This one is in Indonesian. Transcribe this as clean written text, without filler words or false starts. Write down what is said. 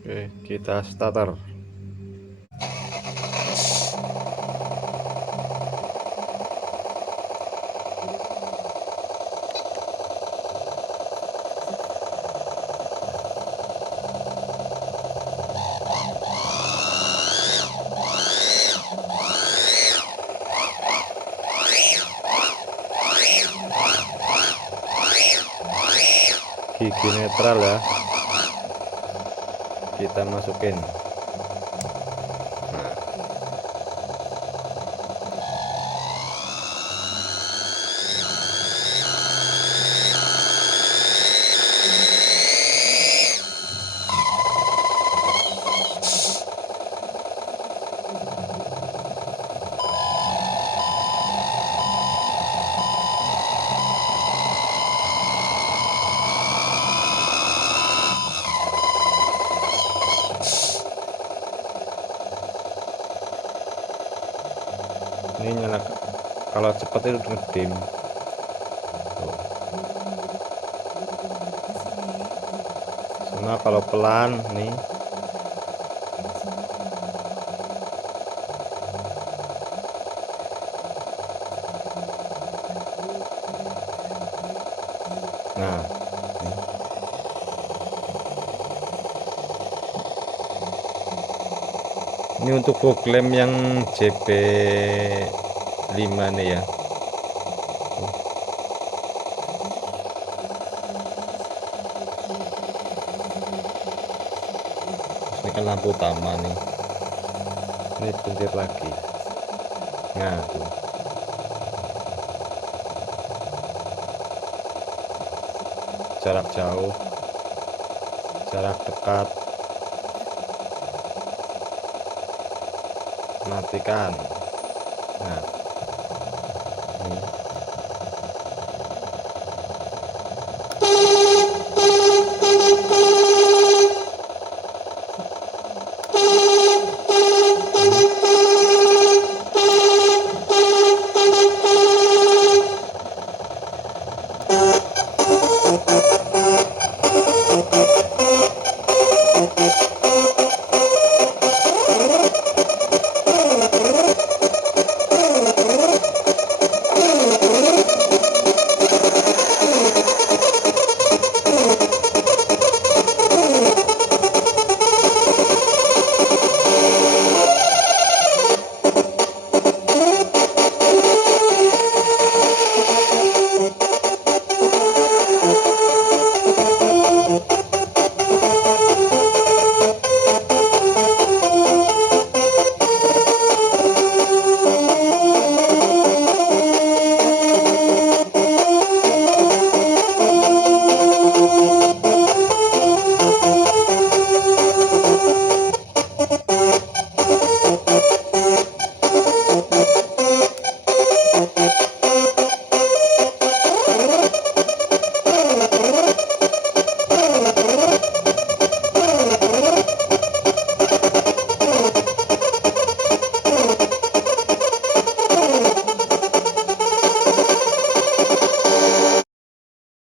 Oke, kita starter. Gigi netral ya, kita masukin. Nah, ini nyala, kalau cepat itu ngedim. Soalnya kalau pelan nih, nah ini untuk fog lamp yang JP5 nih ya. Ini kan lampu utama nih, ini pencet lagi. Nah tuh, jarak jauh, jarak dekat, matikan. Nah